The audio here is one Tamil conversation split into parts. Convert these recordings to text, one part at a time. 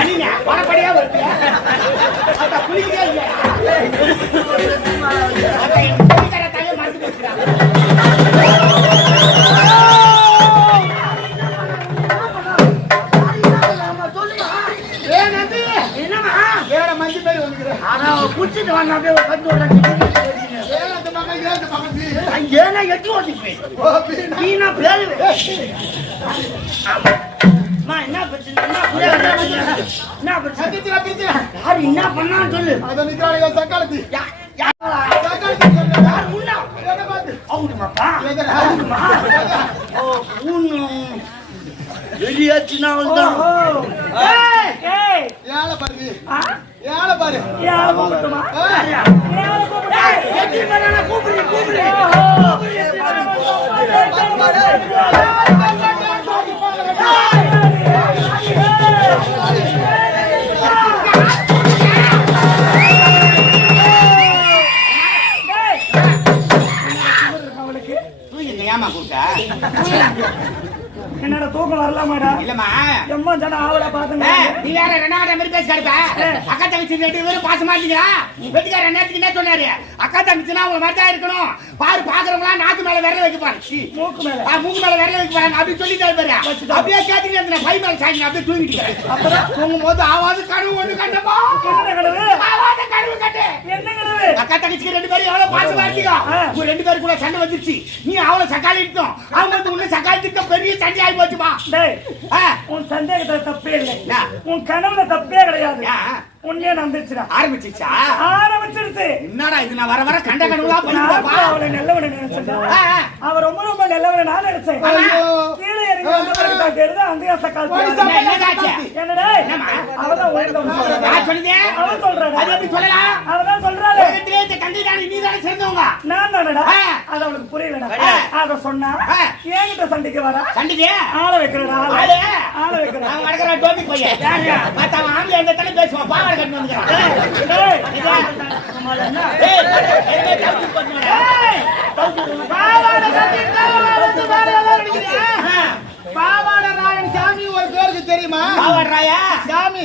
அனிங்க வரப்படியா வருது அத குளிக்கவே இல்ல அத குளிக்கற தங்க மறந்து போச்சுடா குச்சிட்டு வாங்க அப்படியே கத்து ஏன்னா எட்டு ஓட்டிப்பேன் நீனா பேரு என்ன பிரச்சனை என்ன பிரச்சனை யாரு என்ன பண்ணான்னு சொல்லு அத நிக்கிறாங்க சக்காலத்தி வெளியாச்சுன்னா ஏழை பாரு ஏழை பாரு ஏமா கூட்டா என்னடா தூக்கம் வரலாமாடா இல்லம்மா எம்மா ஜன ஆவல பாத்துங்க நீ வேற ரெண்டாவது மாதிரி பேசி கிடப்ப அக்கா தங்கச்சி ரெண்டு பேரும் பாசமா இருக்கீங்களா வெட்டிக்கார நேரத்துக்கு என்ன சொன்னாரு அக்கா தங்கச்சினா அவங்க மாதிரி தான் இருக்கணும் பாரு பாக்குறவங்களா நாத்து மேல விரல வைக்க பாரு மூக்கு மேல விரல வைக்க பாருங்க அப்படி சொல்லிட்டாரு பாரு அப்படியே கேட்டுட்டு இருந்த பை மேல சாய்ங்க அப்படியே தூங்கிட்டு அப்புறம் தூங்கும் போது ஆவாது கனவு ஒண்ணு கண்டப்பா என்ன கனவு ஆவாத கனவு கண்டு என்ன கனவு அக்கா தங்கச்சி ரெண்டு பேரும் எவ்வளவு பாசமா இருக்கீங்க உங்க ரெண்டு பேரும் கூட சண்டை வந்துருச்சு நீ அவளை சக்காலிட்டோம் அவங்க வந்து உன்ன சக்காலிட்டு பெரிய சண்டை ஆகி போச்சுமா டேய் உன் சந்தேகத்துல தப்பே இல்லை உன் கனவுல தப்பே கிடையாது உன்னே நம்பிச்சுடா ஆரம்பிச்சிச்சா ஆரம்பிச்சிருச்சு என்னடா இது நான் வர வர கண்ட கனவுலா பண்ணிட்டப்பா அவளை நல்லவனை நினைச்சேன் அவ ரொம்ப நல்லவனை நான் நினைச்சேன் கீழே இறங்கி வந்து கேக்குது அங்கேயே சக்கால் என்னடா அவதான் யார் சொல்லுதே அவ சொல்றாடா அது எப்படி சொல்லலாம் அவதான் சொல்றாளே இந்த கண்டிதானி நீ தானே சேர்ந்தவங்க நான் தானடா அது அவளுக்கு புரியலடா அத சொன்னா ஏங்கிட்ட சண்டைக்கு வரா சண்டைக்கு ஆள வைக்கிறடா ஆள வைக்கிறடா அவன் அடக்கற டோபி பையன் பார்த்தா அவன் ஆம்பளை அந்த தடவை பேசுவான் பாவாடை கட்டி வந்துறான் டேய் என்ன டவுட் பண்ணுடா பாவாடை கட்டிட்டா வந்து வேற ஏதோ நினைக்கிறியா பாவாட ராயன் சாமி ஒரு பேருக்கு தெரியுமா பாவாட ராயா சாமி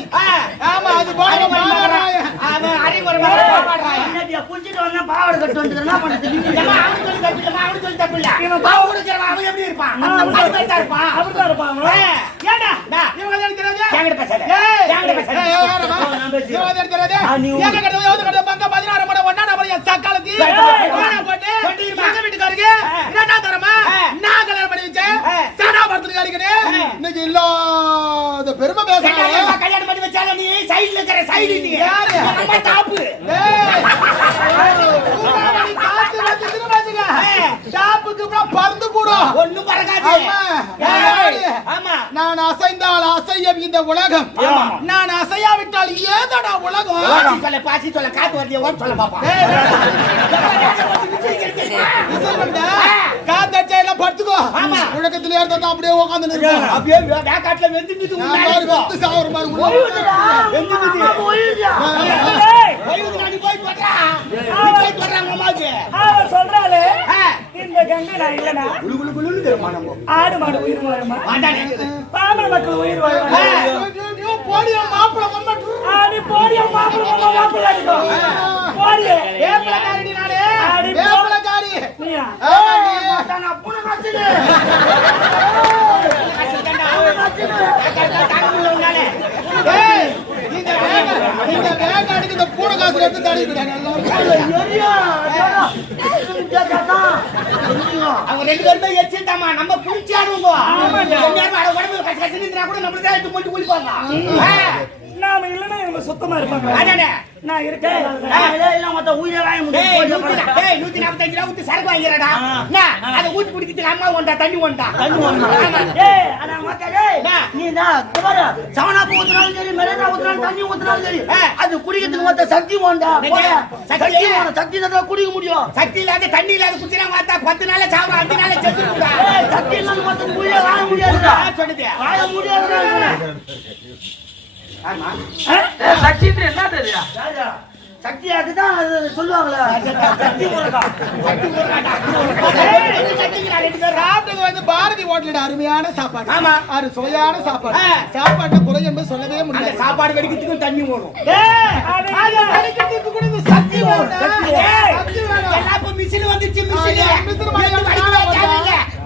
ஆமா அது பாவாட ராயன் அவன் அறிவுரை பாவாட ராயா என்னடியா புடிச்சிட்டு வந்தா பாவாடை கட்டி வந்து என்ன பண்றது நீங்க அவன் சொல்லி தப்பில்ல அவன் சொல்லி தப்பில்ல இவன் பாவாடை கேவா அவன் எப்படி இருப்பான் அவன் பேட்டா இருப்பான் அப்படிதான் இருப்பான் ஏடா இவங்க என்ன தெரியாது எங்கட பேசல எங்கட பேசல இவங்க என்ன தெரியாது எங்க கடை யோது கடை பங்க 16 மணி ஒண்ணா நம்ம சக்காலத்தி வாடா போட்டு எங்க வீட்டுக்காரங்க என்னடா தரமா நான் கல்யாணம் பண்ணி வச்சேன் சாடா பர்த்டே காரிக்கனே இன்னைக்கு இல்லாத பெருமை பேசுறாங்க கல்யாணம் பண்ணி வச்சால நீ சைடுல இருக்கற சைடு நீ நம்ம டாப் காத்து வந்து திருமாச்சுங்க டாப்புக்கு அப்புறம் பறந்து போடும் ஒண்ணும் பறக்காது ஆமா நான் அசைந்தால் அசையும் இந்த உலகம் நான் அசையாவிட்டால் ஏதடா உலகம் பாசி சொல்ல காத்து வரலையே ஓட சொல்ல பாப்பா காத்தச்சா எல்லாம் படுத்துக்கோ ஆமா உலகத்துல இருந்தா அப்படியே உட்கார்ந்து நிற்கும் அப்படியே வேக்காட்ல வெந்துட்டு வந்து சாவற மாதிரி நீ போய் போறா போய் போறாங்க மாஜே சொல்றாளே இந்த கங்கை நான் இல்லனா குளு குளுன்னு தெரியுமா நம்ம ஆடு மாடு உயிர் வாழுமா மாட்டானே பாமர மக்கள் உயிர் வாழுமா நீ போடியா மாப்பிள மம்ம ஆடி போடியா மாப்பிள அடிக்கோ போடியே ஏப்பலகாரி நானே ஆடி ஏப்பலகாரி நீயா நான் அப்புன மாச்சது ஏய் இந்த வேக அடிக்கு இந்த பூட காசு எடுத்து தடிக்குறாங்க அவங்க ரெண்டு பேருமே எச்சிட்டாமா நம்ம புடிச்சாடுவோங்க உடம்பு கச கசனின்றா கூட நம்மள தான் எடுத்து போட்டு குளிப்பாங்க நாம இல்லனா இவங்க சுத்தமா இருப்பாங்க அடடே நான் இருக்கேன் இல்ல மொத்த உயிரை வாங்கி முடியும் டேய் 145 ரூபாய் ஊத்தி சரக்கு வாங்கிறடா நான் அத ஊத்தி குடிக்கிறதுக்கு அம்மா ஒண்டா தண்ணி ஒண்டா டேய் அட மத்த டேய் நீ தான் குமார சவனா ஊத்துறாலும் சரி மெரேனா ஊத்துறாலும் தண்ணி ஊத்துறாலும் சரி அது குடிக்கிறதுக்கு மொத்த சக்தி ஒண்டா சக்தி தான் குடிக்க முடியும் சக்தி இல்லாத தண்ணி இல்லாத குடிச்சா மாத்தா 10 நாள்ல சாவ 5 நாள்ல செத்துடுடா சக்தி இல்லாத மொத்த உயிரை வாங்க முடியாதுடா சொல்லுது வாங்க முடியாதுடா ஆமா சக்தி என்ன தெரியா ராஜா சக்தி அதுதான் சொல்லுவாங்களா சக்தி போறடா ராத்துக்கு வந்து பாரதி ஹோட்டலோட அருமையான சாப்பாடு. ஆமா. அது சுவையான சாப்பாடு. சாப்பாட்டு குறை என்பது சொல்லவே முடியாது. சாப்பாடு வெடிக்கிறதுக்கும் தண்ணி ஓடும். அது வெடிக்கிறதுக்கு கூட இந்த சக்தி வேணும். சக்தி வேணும். எல்லா மிஷின் வந்துச்சு. மிஷின்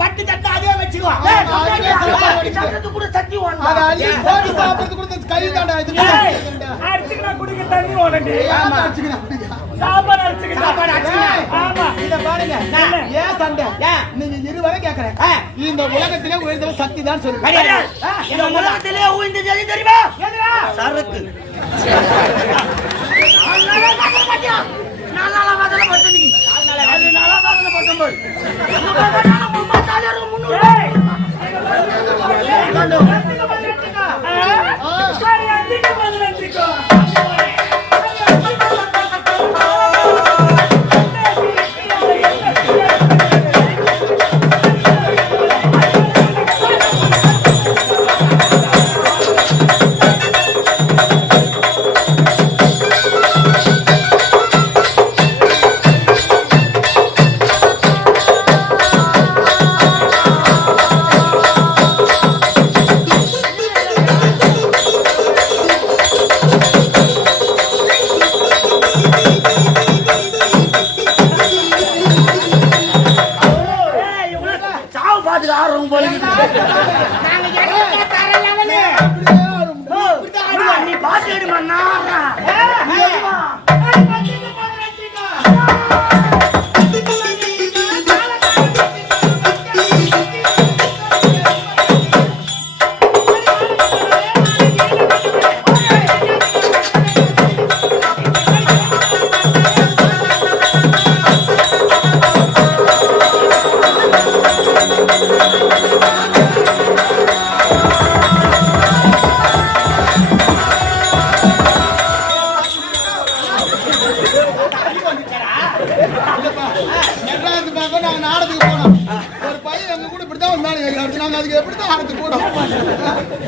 பட்டு தட்டு அதே வச்சுக்கோ. கூட சக்தி வேணும். அது அள்ளி போட்டு சாப்பிடுறது கூட கை தாண்டா. இது அடிச்சுக்கினா குடிக்க தண்ணி ஓடண்டி. ஆமா அடிச்சுக்கினா குடிக்க. சாப்பாடு அடிச்சுக்கினா. ஆமா. இத பாருங்க. ஏன் சண்டை? நீங்க இருவரை கேக்குறேன். இந்த உலகத்திலே உயர்ந்த சக்தி தான் சொல்லுங்க. இந்த உலகத்திலே உயர்ந்த சக்தி தெரியுமா? சரக்கு. நாலு நாளா பட்டு நீ. நாலு நாளா பட்டு போய். சரி அடிக்க பதிலடிக்கோ. நீ பாட்டு எடுமா நாடத்துக்கு போனோம். ஒரு பையன் எங்க கூட இப்படிதான் வந்தாங்க. நாங்க அதுக்கு எப்படிதான் ஆரத்துக்கு போனோம்.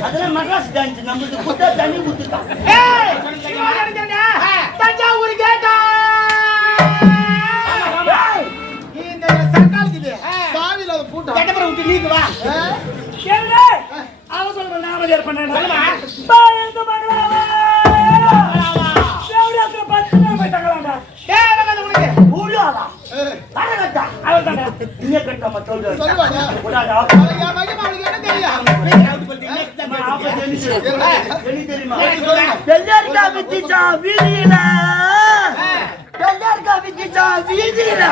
அதெல்லாம் மெட்ராஸ் டான்ஸ் நமக்கு குட்டா தண்ணி ஊத்துட்டான். தஞ்சாவூர் கேட்டா இந்த சர்க்காலுக்கு சாவில அதை பூட்டா கட்டப்பற விட்டு நீங்க வா. கேளு. அவ சொல்ற நாம ஏர் பண்ணேன். சொல்லுமா. பாயந்த மங்களாவா. தேவராத்திர 10 நாள் போய்ட்டாங்களாடா. டேய் வந்து உனக்கு ஊடாடா. வரடா. அவர்தானே. இங்க கட்டமா சொல்றா. சொல்லுவாடா. ஊடாடா. ஐயா மகிமா அவளுக்கு என்ன தெரியும்? பெல்லார்கா வித்திச்சா வீதியில. பெல்லார்கா வித்திச்சா வீதியில.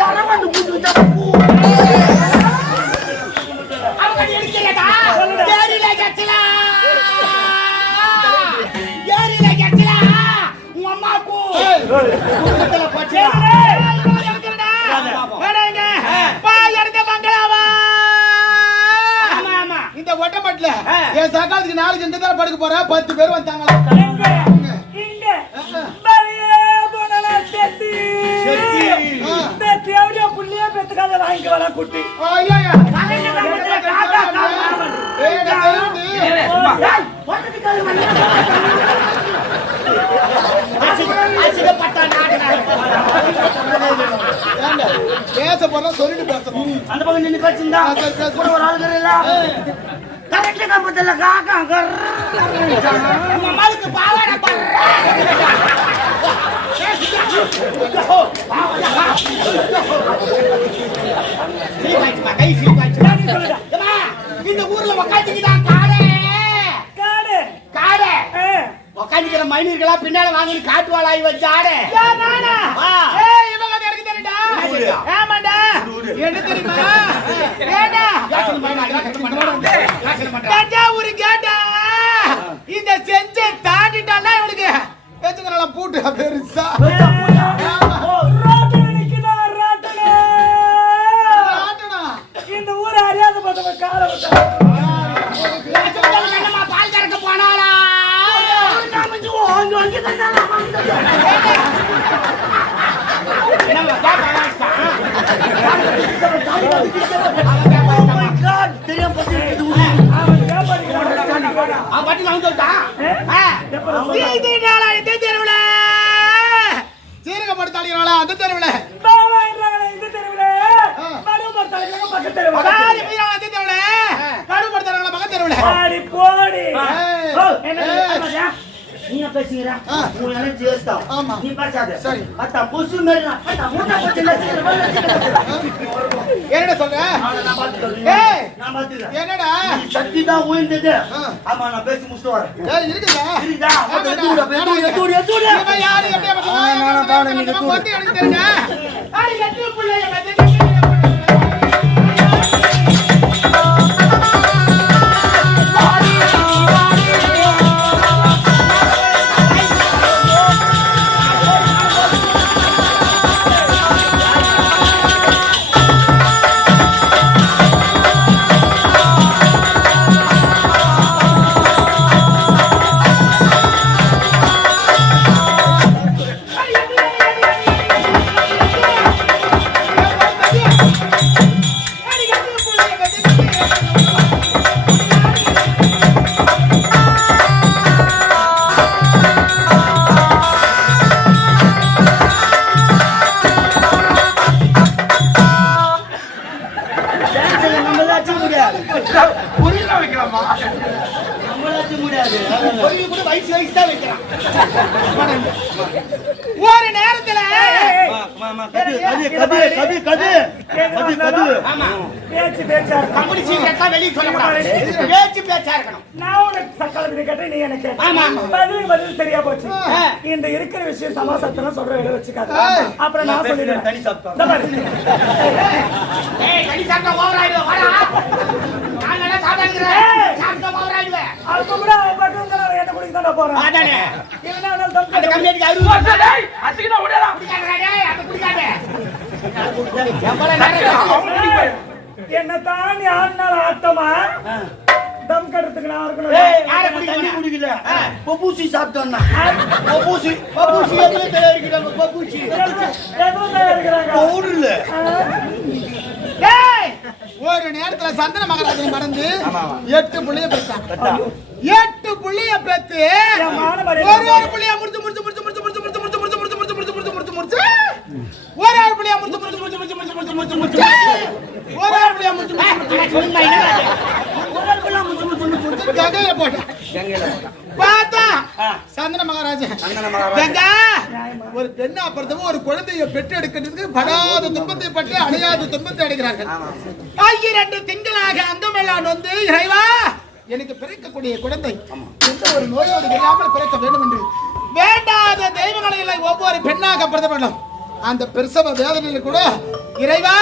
தரவந்து புதுச்சா பூ. அவங்க எடுக்கலடா. ஏரில கச்சலா. ஏரில கச்சலா. உன் அம்மாக்கு குடும்பத்துல போச்சா. இந்த ஒட்டமட்டில என் சகாலத்துக்கு நாளைக்கு இங்க தான் படுக்க போற 10 பேர் வந்தாங்களா. இங்க வெளியே போனல செத்தி. செத்தி அவரே புள்ளிய பெத்துக்காத வாங்கி வர குட்டி. ஐயா கலைஞ நம்மத்துல காக்கா காக்கா. ஏய் டேய் வந்துட்டு கால் மணி. அசிங்கப்பட்ட நாடகம். பேச போறா சொல்லிட்டு பேசணும். அந்த பக்கம் நின்னு பேசிந்தா கூட ஒரு ஆள் கரெல்ல. கரெக்ட் கம்பத்துல காக்கா கர். உங்க அம்மாவுக்கு பாவாடை பண்ற. கை சீப்பாச்சு. இந்த ஊர்ல உக்காந்துக்கிதான் காடே. காடு. காடே. உக்காந்துக்கிற மைனர்களா பின்னால வாங்கி காட்டுவாளாய் வச்சு ஆடே. நானா? ஏய் இவங்க எனக்கு தெரியுடா. ஆமாடா. என்ன தெரியுமா? ஏடா யாசன மைனா தஞ்சாவூர் கேட்டா இந்த செஞ்ச தாண்டிட்டானா இவனுக்கு பேச்சுக்கறல பூட்டு பெருசா. ரோட்ல நிக்குதா ரோட்ல. ஆட்டனா இந்த ஊர் அறியாத பதவ கால விட்டா. என்னமா பால் கறக்க போனாளா? நாமஞ்சு வாங்கி வாங்கி கண்டால என்னமா கேப்பா? தெரியும் பத்தி அவன் கேப்பாடிக்கிறான். அவன் பட்டி நான் சொல்லிட்டான். சீதினால இந்த தெருவுல சீரக படுத்தாளினால அந்த தெருவுல பாவாங்கறாங்க இந்த தெருவுல. மடு மர்த்தாங்க பக்கத்துல. பகாரி மீனா வந்து தெருவுல கடுபடுத்துறாங்களா மகன் தெருவுல ஆடி போடி என்ன நீ பேசுறா உன் எனர்ஜி வேஸ்ட் ஆமா நீ பேசாத சரி அத்தா புசு மேல அத்தா மூட்டை போட்டு என்னடா சொல்ற நான் பாத்துக்கிறேன் ஏய் நான் பாத்துக்கிறேன் என்னடா சக்தி தான் உயிர்ந்தது ஆமா நான் பேசி முடிச்சிட்டு வரேன் ஏய் இருக்குடா இருக்குடா எதுடா இவன் யாரு எப்படியே வந்து எனக்கு தெரியல ஆடி எட்டு புள்ளைய வந்து ஒரு நேரத்துல பேச்சா கம்பெனி சீக்கிரட்டா வெளிய சொல்லக்கூடாது பேச்சா இருக்கணும் நான் உனக்கு சக்காலத்துல கேட்டேன் நீ எனக்கு பதில் சரியா போச்சு இந்த இருக்கிற விஷயம் சமாசத்தெல்லாம் சொல்ற வேலை வச்சுக்காத அப்புறம் நான் சொல்லிடுறேன் தனி சாப்பிட்டோம் கடி சாப்பிட்டா ஓவர் ஆயிடுவேன் வாடா நான் நல்லா சாப்பிடுறேன் சாப்பிட்டா ஓவர் ஆயிடுவேன் அப்ப கூட பட்டவங்க என்ன குடிக்க தான் போறேன் அதானே என்ன அந்த கம்பெனிக்கு 60 வருஷம் டேய் அசிங்கனா ஓடடா குடிக்காதடா டேய் அத குடிக்காத எவ்வளவு நேரம் என்ன தாண்டி ஆனால ஆட்டமா தம் கறதுக்கு நான் இருக்கணும் யாரை தண்ணி குடிக்கல பப்பூசி சாப்பிட்டோம்னா பபூசி எப்படி தயாரிக்கிறாங்க பபூசி எதுவும் தயாரிக்கிறாங்க பவுடர்ல டேய் ஒரு நேரத்துல சந்தன மகாராஜன் மறந்து 8 புள்ளைய பெற்றான் 8 புள்ளைய பெத்து ஒரு புள்ளைய முடிச்சு ஒரு புள்ளைய முடிச்சு கங்கையில போட்டான் பார்த்தா சந்தன மகாராஜன் கங்கா ஒரு பெண்ணா பிறந்தவங்க ஒரு குழந்தையை பெற்று எடுக்கிறதுக்கு படாத துன்பத்தை பட்டு அடையாத துன்பத்தை அடைகிறார்கள் 2 திங்களாக அந்தமெல்லாம் வந்து இறைவா எனக்கு பிறக்கக்கூடிய குழந்தை எந்த ஒரு நோயோடு இல்லாமல் பிறக்க வேண்டும் என்று வேண்டாத தெய்வங்களை இல்லை ஒவ்வொரு பெண்ணாக பிறந்த வேண்டும் அந்த பிரசவ வேதனையில் கூட இறைவா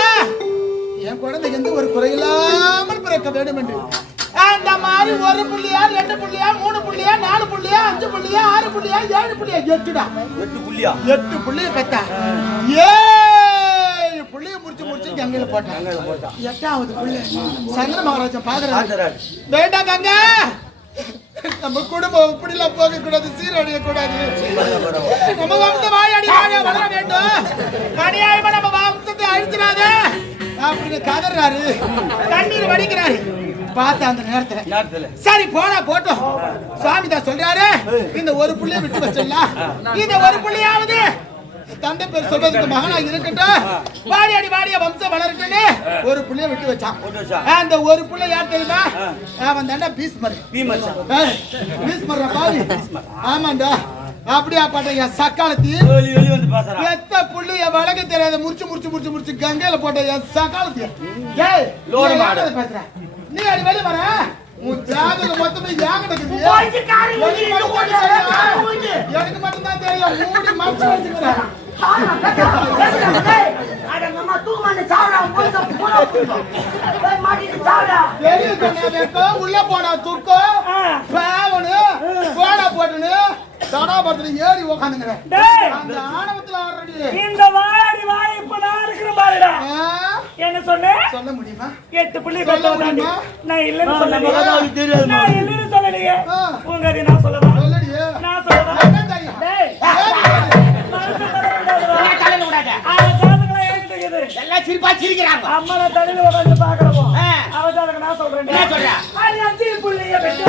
என் குழந்தை எந்த ஒரு குறையில்லாமல் பிறக்க வேண்டும் என்று அந்த மாதிரி 1 புள்ளியா 2 புள்ளியா 3 புள்ளியா 4 புள்ளியா 5 புள்ளியா 6 புள்ளியா 7 புள்ளியா 8 புள்ளிய பெத்தா 7 புள்ளிய முடிச்சு கங்கையில போட்டான் 8வது புள்ளி சந்திர மகாராஜன் பாக்குறாரு வேண்டாம் கங்கா நம்ம குடும்பம் இப்படி எல்லாம் போக கூடாது சீரழிய கூடாது நம்ம வம்சம் வாயாடி வளர வேண்டும் கனியாயமா நம்ம வம்சத்தை அழிச்சிடாத அப்படின்னு கதறாரு கண்ணீர் வடிக்கிறாரு பார்த்தா அந்த நேரத்துல சரி போனா போட்டோம் சுவாமி தான் சொல்றாரு இந்த ஒரு புள்ளைய விட்டு வச்சிடலாம் இந்த ஒரு புள்ளையாவது தந்தை பேர் சொல்றதுக்கு மகனா இருக்கட்டும் வாடிய வம்சம் வளரட்டுன்னு ஒரு புள்ளைய விட்டு வச்சான் அந்த ஒரு புள்ளை யார் தெரியுமா அவன் தாண்டா பீஸ்மர் பாவி ஆமாண்டா அப்படியா பாட்ட சக்காலத்தி எத்த புள்ளைய வழக்க தெரியாத முடிச்சு கங்கையில போட்ட சக்காலத்தி பேசுற நீ அடி வெளிய வர உன் ஜாதகம் மொத்தமே யாங்கிட்ட எனக்கு மட்டும் தான் தெரியும் மூடி மறைச்சு வச்சுக்கிறேன் உள்ள போனா துக்கம் பாவனு போடா போட்டுன்னு சடாபரத்துல ஏறி உக்காந்துங்கிறேன் அந்த ஆணவத்துல ஆல்ரெடி இந்த வாடி வாய் இப்ப நான் இருக்கிற பாருடா என்ன சொன்னேன் சொல்ல முடியுமா 8 புள்ளி கட்டோடாண்டி நான் இல்லன்னு சொல்லலையே நான் இல்லன்னு சொல்லலையே உங்க அதை நான் சொல்லவா சொல்லடியே நான் சொல்லவா என்ன தெரியும் டேய் தலையில விடாத எல்லாம் சிரிப்பா சிரிக்கிறாங்க அம்மா தலையில உட்காந்து பாக்குறப்போ அவதாரங்க நான் சொல்றேன் என்ன சொல்ற 5 புள்ளிய வெட்டி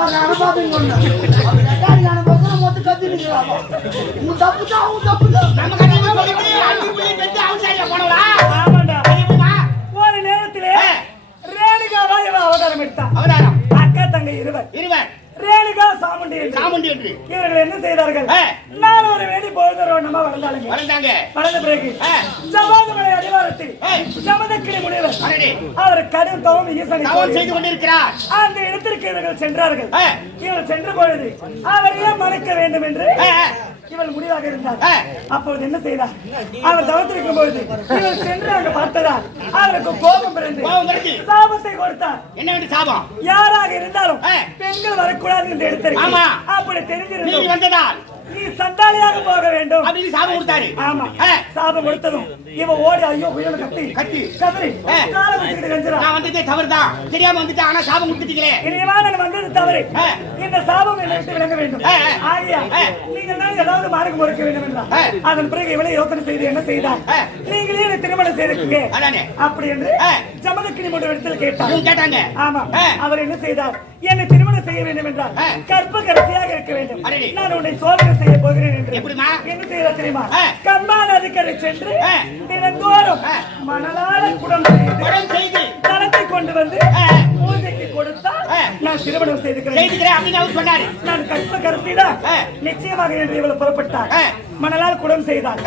பாரு அனுபாபிங்க அப்படி ரெட்டாடி அனுபவம் மொத்தம் கத்திருக்கிறாங்க உங்க தப்பு தான் அவங்க தப்பு தான் நம்ம கதையை சொல்லிட்டு அஞ்சு புள்ளி பெற்று அவசாரியா போனவளா ஆமாண்டா தெரியுமா ஒரு நேரத்திலே ரேணுகாவா இவ அவதாரம் எடுத்தான் அவதாரம் அக்கா தங்கை இருவர் ரேணுகா சாமுண்டி என்று இவர்கள் என்ன செய்தார்கள் நான் ஒரு வேடி பொழுதுறோமா வளர்ந்தாங்க வளர்ந்த பிறகு ஜவாதுமலை அடிவாரத்தில் ஜமதக்கினி முனிவர் அவர் கடும் தவம் ஈசனை செய்து கொண்டிருக்கிறார் அந்த இடத்திற்கு இவர்கள் சென்றார்கள் இவர்கள் சென்ற பொழுது அவரையே மறைக்க வேண்டும் என்று இவள் முடிவாக இருந்தார் அப்பொழுது என்ன செய்தார் அவர் தவத்திருக்கும் பொழுது இவள் சென்று அங்கு பார்த்ததால் அவருக்கு கோபம் பிறந்து சாபத்தை கொடுத்தார் என்ன சாபம் யாராக இருந்தாலும் பெண்கள் வரக்கூடாது என்று எடுத்திருக்க அப்படி தெரிஞ்சிருந்தோம் வந்ததால் நீ சண்டாளியாக போக வேண்டும் அப்படின்னு சாபம் கொடுத்தாரு ஆமா சாபம் கொடுத்ததும் இவ ஓடி ஐயோ புயல கத்தி கதறி காலை வச்சுக்கிட்டு கஞ்சறா நான் வந்ததே தவறுதான் தெரியாம வந்துட்டு ஆனா சாபம் கொடுத்துட்டீங்களே இனிமா நான் வந்தது தவறு இந்த சாபம் என்னை விட்டு விலக வேண்டும் ஆகியா நீங்கள் தான் ஏதாவது மார்க்கம் கொடுக்க வேண்டும் என்றார் அதன் பிறகு இவளை யோசனை செய்து என்ன செய்தார் நீங்களே என்னை திருமணம் செய்திருக்கீங்க அப்படி என்று ஜமதக்கினி மூன்று இடத்தில் கேட்டாங்க ஆமா அவர் என்ன செய்தார் என்னை திருமணம் செய்ய வேண்டும் என்றார் கற்ப கடைசியாக இருக்க வேண்டும் நான் உன்னை சோதனை செய்ய போகிறேன் என்று என்ன செய்தார் தெரியுமா கம்பா நதிக்கரை சென்று தினந்தோறும் மணலான குடம் செய்து தளத்தை கொண்டு வந்து பூஜைக்கு கொடுத்தால் நான் திருமணம் செய்திருக்கிறேன் நான் கற்ப கடைசிதான் நிச்சயமாக என்று இவள் புறப்பட்டார் மணலால் குடம் செய்தார்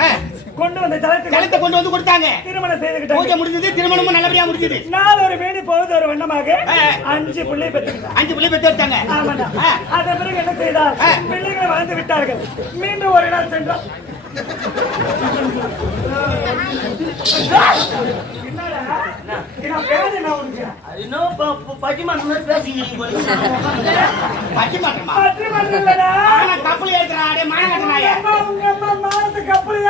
கொண்டு வந்த ஜலத்தை கொண்டு வந்து கொடுத்தாங்க திருமணம் செய்துக்கிட்டாங்க பூஜை முடிஞ்சது திருமணமும் நல்லபடியா முடிஞ்சது நான் ஒரு வேடி போகுது ஒரு வண்ணமாக 5 பிள்ளை பெற்றாங்க ஆமாடா அதன் பிறகு என்ன செய்தார் பிள்ளைகளை வளர்ந்து விட்டார்கள் மீண்டும் ஒரு நாள் சென்றார் பட்டிமன்றம் பேசிக்கிறீங்க கப்பல் ஏற்றுறாடே மாநகரனாய கப்பல்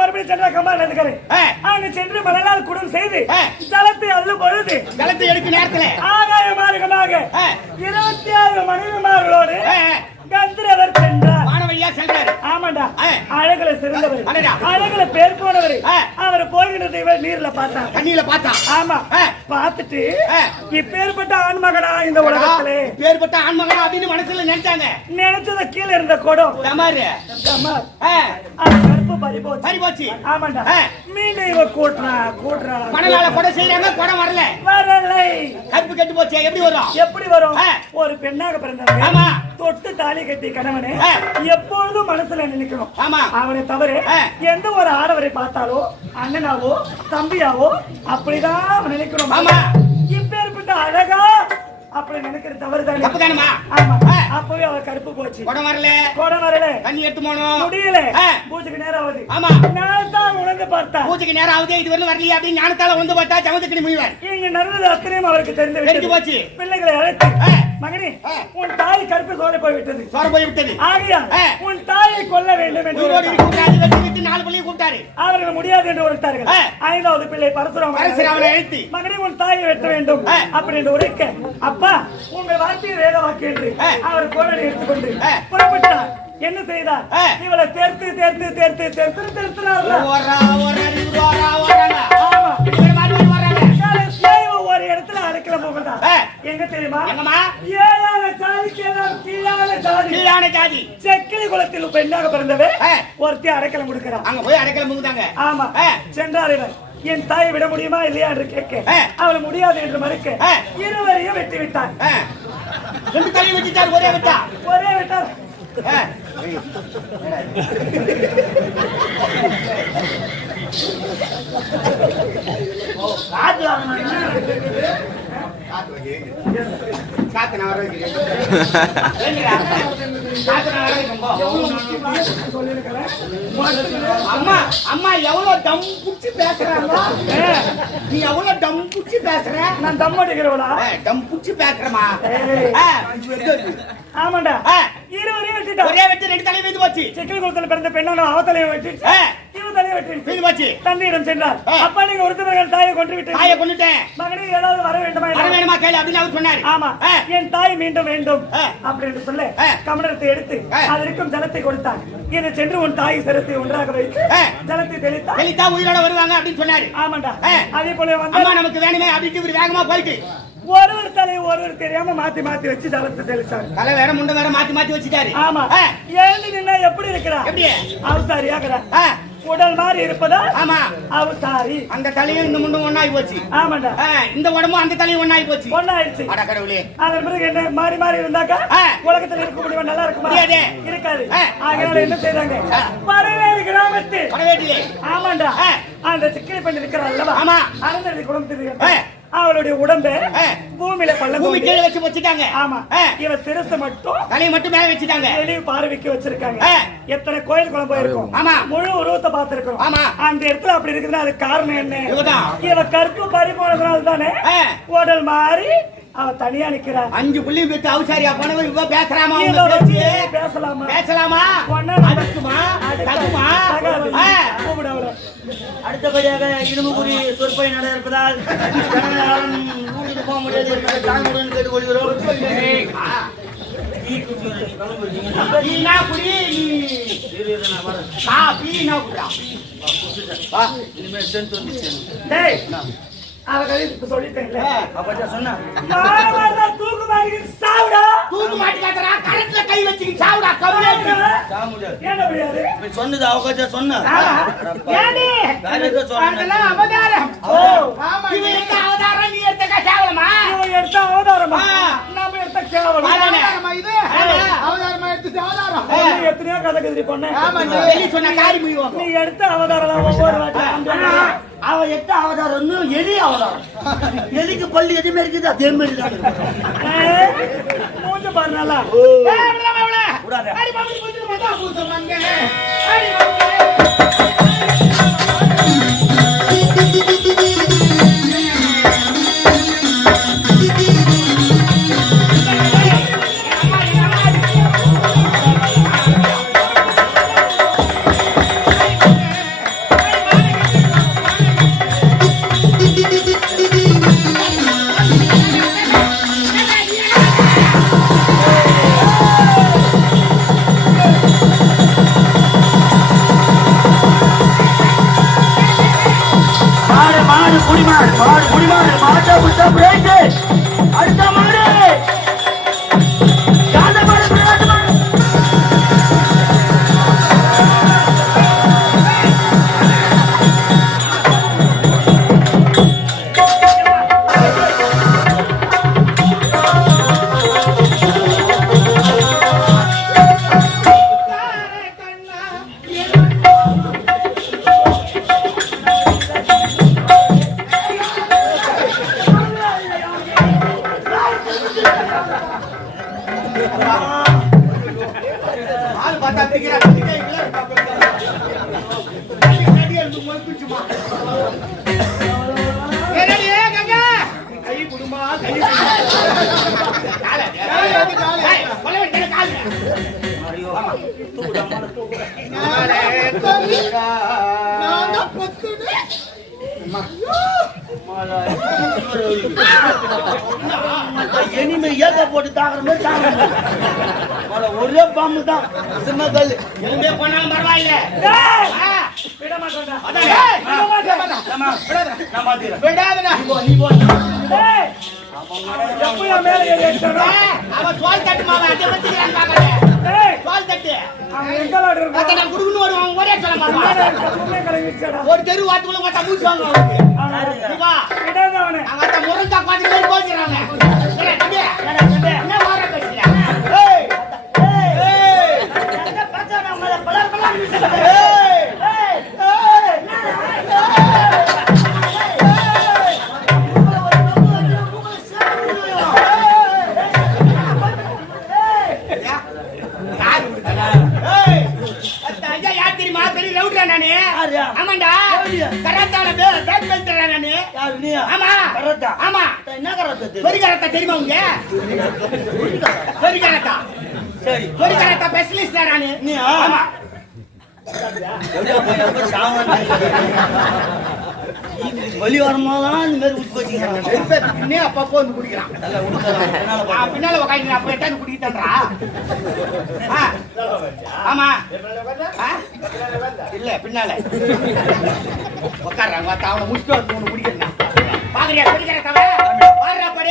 மறுபடியும் சென்ற கம்பா நதிக்கரை அங்கு சென்று மணலால் குடம் செய்து ஜலத்தை அள்ளும் பொழுது ஜலத்தை எடுக்கும் நேரத்தில் ஆகாய மார்க்கமாக 26 மனைவிமார்களோடு கந்தரவர் சென்றார் மானவழியா சென்றார் ஆமாண்டா அழகுல சிறந்தவர் அழகுல பேர் போனவர் அவர் போகின்றதை நீர்ல பார்த்தார் தண்ணியில பார்த்தா ஆமா பார்த்துட்டு இப்பேற்பட்ட ஆண்மகனா இந்த உலகத்திலே இப்பேற்பட்ட ஆண்மகனா அப்படின்னு மனசுல நினைச்சத கீழே இருந்த கொடம் கருப்பு பறிபோச்சு ஆமாண்டா மீண்டும் இவ கூட்டுறா மணலால கொடை செய்யறாங்க கொடை வரலை கருப்பு கெட்டு போச்சு எப்படி வரும் ஒரு பெண்ணாக பிறந்தவங்க ஆமா தொட்டு தாலி கட்டி கணவனே எப்பொழுதும் மனசுல நினைக்கணும் அவனை தவிர எந்த ஒரு ஆடவரை பார்த்தாலோ அண்ணனாவோ தம்பியாவோ அப்படிதான் நினைக்கணும் இப்பேற்பட்ட அழகா அப்படி நினைக்கிற தவறுதான் அப்பவே அவர் கருப்பு போச்சு கொடம் வரல தண்ணி எடுத்து போனோம் முடியல பூஜைக்கு நேரம் ஆகுது ஞானத்தால் உணர்ந்து பார்த்தா பூஜைக்கு நேரம் ஆகுது இது வரல வரலையா அப்படின்னு ஞானத்தால உணர்ந்து பார்த்தா ஜமதக்கினி முனிவர் இங்க நடந்தது அத்தனையும் அவருக்கு தெரிஞ்சு போச்சு பிள்ளைகளை அழைத்து மகனே உன் தாய் கருப்பு சோர போய்விட்டது ஆகையா உன் தாயை கொல்ல வேண்டும் என்று 4 பிள்ளையை கூப்பிட்டாரு அவர்கள் முடியாது என்று உரைத்தார்கள் 5வது பிள்ளை பரசுராமனை அழைத்து மகனே உன் தாயை வெட்ட வேண்டும் அப்படி என்று உரைக்க அப்பா உங்கள் வார்த்தையை வேத வாக்கு என்று அவர் கோடனை எடுத்துக்கொண்டு புறப்பட்டார் என்ன செய்தார் இவளை ஒரு இடத்துல அடைக்கல போகிறதா எங்க தெரியுமா கீழான ஜாதி செக்கிலி குலத்தில் பெண்ணாக பிறந்தவே ஒருத்தி அடைக்கலம் கொடுக்கிறார் அங்க போய் அடைக்கலம் முகுதாங்க ஆமா சென்றார் இவர் என் தாயை விட முடியுமா இல்லையா என்று கேட்க அவள் முடியாது என்று மறுக்க இருவரையும் வெட்டி விட்டார் 2 தலையை வெட்டிட்டார் ஒரே விட்டார் அம்மா எவ்வளவு டம் புடிச்சு பேசுறாங்க நீ எவ்வளவு டம் புடிச்சு பேசுற நான் தம் அடிக்கிறவளா டம் புடிச்சு பேசுறமா ஆமாண்டா இருவரையும் வெட்டிட்டா ஒரே வெட்டி 2 தலை வெட்டி போச்சு செக்கில் குளத்துல பிறந்த பெண்ணோட அவத்தலையை வெட்டி தலையை வெட்டி செய்து போச்சு. தந்தையிடம் சென்றார். அப்பா நீங்க ஒருத்தவர்கள் தாயை கொன்று விட்டு தாயை கொன்னுட்டேன். மகனே ஏதாவது வர வேண்டுமா கேளு அப்படின்னு அவர் சொன்னாரு. ஆமா என் தாய் மீண்டும் வேண்டும் அப்படின்னு சொல்ல கமண்டலத்தை எடுத்து அதற்கும் ஜலத்தை கொடுத்தார். இதை சென்று உன் தாய் சிரத்தை ஒன்றாக வைத்து ஜலத்தை தெளித்தா உயிரோட வருவாங்க அப்படின்னு சொன்னாரு. ஆமாண்டா. அதே போல வந்து நமக்கு வேணுமே அப்படின்னு இவர் வேகமா போயிட்டு ஒருவர் தலையை ஒருவர் தெரியாம மாத்தி மாத்தி வச்சு ஜலத்தை தெளிச்சாரு. தலை வேற முண்டை வேற மாத்தி மாத்தி வச்சுட்டாரு. ஆமா. ஏழு நின்னா எப்படி இருக்கிறா? எப்படி அவசாரியாகிறா? உடல் மாதிரி இருப்பதா? ஆமா. அவசாரி. அந்த தலையும் இந்த முண்டும் ஒண்ணாயி போச்சு. ஆமாண்டா. இந்த உடம்பும் அந்த தலையும் ஒண்ணாயி போச்சு. ஒண்ணாயிடுச்சு. அட கடவுளே. அதன் பிறகு என்ன மாறி மாறி இருந்தாக்கா உலகத்துல இருக்க முடியுமா? நல்லா இருக்குமா? இருக்காது. ஆகையால என்ன செய்றாங்க? பரவேலி கிராமத்து பரவேட்டிலே. ஆமாண்டா. அந்த சிக்கலை பண்ணி இருக்கிறாள் அல்லவா? ஆமா. அறந்தடி குடும்பத்தில் அவளுடைய உடம்பை பூமியில பூமி கீழே வச்சு வச்சுட்டாங்க. ஆமா. இவ சிரசை மட்டும் தலையை மட்டும் மேல வச்சுட்டாங்க. வெளியே பார்வைக்கு வச்சிருக்காங்க. எத்தனை கோயில் குளம் போயிருக்கும். ஆமா. முழு உருவத்தை பார்த்திருக்கோம். ஆமா. அந்த இடத்துல அப்படி இருக்குதுன்னா அது காரணம் என்ன? இதுதான். இவ கற்பு பறி போனதுனால தானே உடல் மாறி அவ தனியா நிக்கிறா. 5 புள்ளி பெற்று அவசாரியா போனவ இவ பேசலாமா? பேசலாமா? பேசலாமா? அதுக்குமா தகுமா? அடுத்தபடியாக இரும்புக்குறி சொற்பை நட இருப்பதால் ஊருக்கு போக முடியாது என்பதை தாங்களுடன் கேட்டுக்கொள்கிறோம். கை வச்சு சாவுடா. சொன்னது அவகாச சொன்ன அவதாரம். நீ எடுத்த கேவலமா? எடுத்த அவதாரமா? நம்ம எடுத்த கேவலமா? இது அவதாரமா எடுத்து அவதாரம். எத்தனையோ கதை கதிரி பொண்ணு சொன்ன காரி முடியும். நீ எடுத்த அவதாரம் ஒவ்வொரு வாட்டி அவ எட்ட அவதாரம் எலி அவதாரம். எலிக்கு பள்ளி எதுவுமே இருக்குது அதே மாதிரி தான் மூஞ்ச பாருனால அடுத்த மாடு இனிமே ஏத்த போட்டு தாக்குற மாதிரி தாக்குற ஒரே பாம்பு தான். போனாலும் பரவாயில்ல. விட மாட்டேன்டா. அவன் சோல் தட்டு மாவன் அதை வச்சுக்கிறான் பாக்கல. சோல் தட்டு ஒரே சொல்ல மாட்டான். ஒரு தெரு வாத்துக்குள்ள பார்த்தா மூச்சு வாங்குவாங்க. முருங்கா பாட்டு போச்சுறாங்க. என்ன வார பேசுறாங்க? ஆமாண்டா கராத்தால பேக் பெல்ட்றா நானு. ஆமா கராத்தா. ஆமா என்ன கராத்தா? சொரி கராத்தா தெரியுமா உங்க? சொரி கராத்தா. சரி சொரி கராத்தா ஸ்பெஷலிஸ்ட் நானு. நீ ஆமா வலி வரும்போதான் இந்த மாதிரி ஊற்றி வச்சுக்கிறாங்க. இன்னே அப்பப்போ வந்து குடிக்கிறான். பின்னால உக்காந்து அப்ப எட்டாந்து குடிக்கிட்டான்றா. ஆமா இல்ல பின்னால உட்கார்றாங்க. அவனை முடிச்சுட்டு வந்து ஒண்ணு குடிக்கிறான். பாக்குறியா குடிக்கிற தவிர பாடுறா பாரு.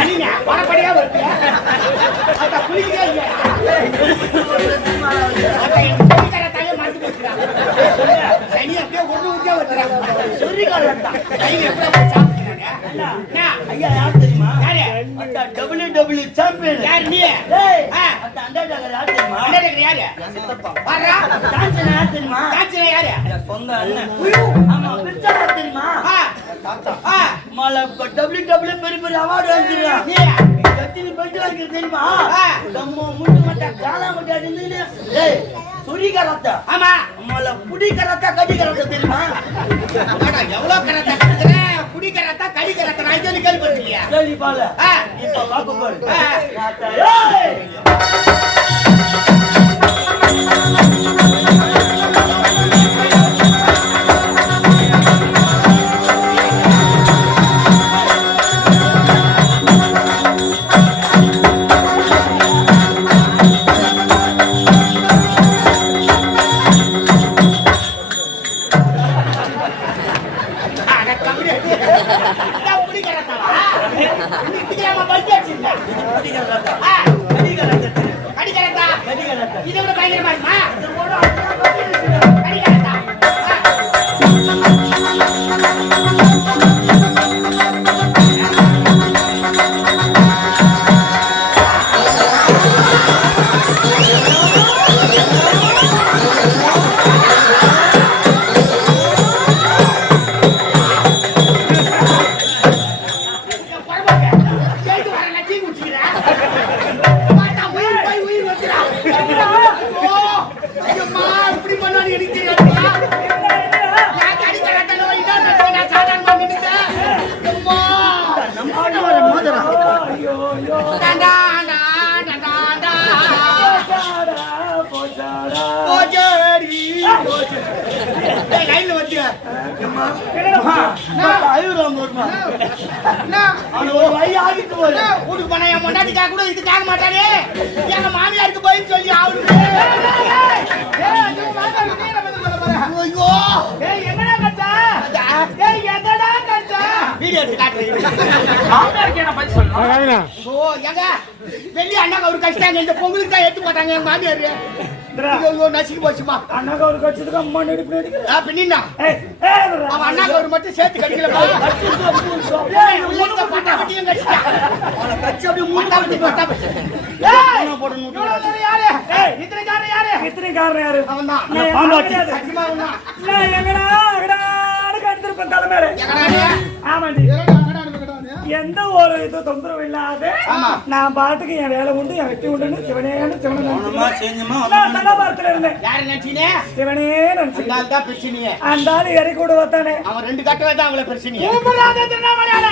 அனிங்க பணப்படியா வருது. அத குளிக்கவே இல்ல. குளிக்கிற தலைய மறந்து போச்சுடா. தண்ணி அப்படியே கொண்டு ஊத்தியா வச்சுறாங்க. சொல்லி காலண்டா. தண்ணி எப்படி சாப்பிடுறானே? என்ன? ஐயா யார் தெரியுமா? யாரு? அந்த WWE சாம்பியன். யார் நீ? ஏய் அந்த அண்டர்டேக்கர் யார் தெரியுமா? அண்டர்டேக்கர் யாரு? வாடா. டான்சன் யார் தெரியுமா? காட்சில யாரு? சொந்த அண்ணன். ஆமா பிச்சா யார் தெரியுமா? மல WWE பெரிய பெரிய அவார்டு வாங்கிருக்கான். நீ கத்தினி பெல்ட் வாங்கி தெரியுமா? ஆ. நம்ம முண்டு மட்ட காலா மட்ட அடிந்து ஏய் சுரி கரத்தா. ஆமா மல புடி கரத்தா கடி கரத்தா தெரியுமா? அடடா எவ்வளவு கரத்தா கத்துற? குடி கரத்தா கடி கரத்தா நான் இது கேள்விப்பட்டிருக்கியா? சரி பால. ஆ. இப்ப பாக்க பாரு. ஆ. ஏய் அட கம்பி. அதான் குடி கரத்தாவா? இதுக்கு ஏமா பல்டி அடிச்சிருந்த? கடி கரத்தா. ஆ. கடி கரத்தா. கடி கரத்தா. கடி கரத்தா. இதை விட பயங்கரமா இருக்குமா? கடி கரத்தா. கேட்டு வர நச்சி குடிச்சிக்கிறேன். பார்த்தா உயிர் போய் உயிர் வந்துடா. ஐயோ ஐயம்மா இப்படி பண்ணாலும் எனக்கு தெரியாதுடா. நான் கடி கரத்தால வைடா நான் சாதாரணமா நின்னுட்டேன். அம்மா நம்ம ஆடு வர மோதரா. ஐயோ ஐயோ டாடா டாடா டாடா போச்சாடா. ஓஜரி டேய் லைன்ல வந்து ஐயூரம் வருமா? நான் அவன் ஒரு வழி ஆகிட்டு போய் வீட்டுக்கு போனா என் பொண்டாட்டிக்கா கூட இது கேட்க மாட்டாரு. எங்க மாமியாருக்கு போய் சொல்லி அவருக்கு ஐயோ ஏய் என்னடா கச்சா? ஏய் என்னடா கச்சா? வீடியோ எடுத்து காட்டுறீங்க. ஓ எங்க வெளிய அண்ணாக்கு ஒரு கஷ்டம் இந்த பொங்கலுக்கு தான் எடுத்து போட்டாங்க எங்க மாமியாரு. ஐயோ நசிக்கு போச்சுமா. அண்ணாக்கு ஒரு கட்சிக்கு அம்மா நடிப்பு நடிக்கிற. பின்னா ஏய் ஏய் அவன் அண்ணாக்கு ஒரு மட்டும் சேர்த்து கடிக்கலப்பா. பட்டா பட்டியும் கடிச்சிட்டான். அவனை கட்சி அப்படியே மூணு பட்டா பட்டி ஏய் போடணும். இவ்வளவு நேரம் யாரு? ஏய் இத்தனை காரணம் யாரு? இத்தனை காரணம் யாரு? அவன்தான். நான் பாம்பாட்டி. யாரு? சத்தியமா அவன்தான். நான் எங்கடா கடுத்திருப்பேன் தலைமையில. எங்கடா ஆமாண்டி. எந்த ஒரு இது தொந்தரவு இல்லாத நான் பாட்டுக்கு என் வேலை உண்டு என் வெட்டி உண்டுன்னு சிவனேன்னு அவனமா செஞ்சமா நான் சகாபாரத்துல இருந்தேன். யாரு நினைச்சீனே? சிவனே நினைச்சு அந்த ஆள் தான் பிரச்சனையே. அந்த ஆளு இறக்கி கூட வந்தானே. அவன் 2 கட்டவே தான் அவங்கள பிரச்சனையே. திருநாமலையால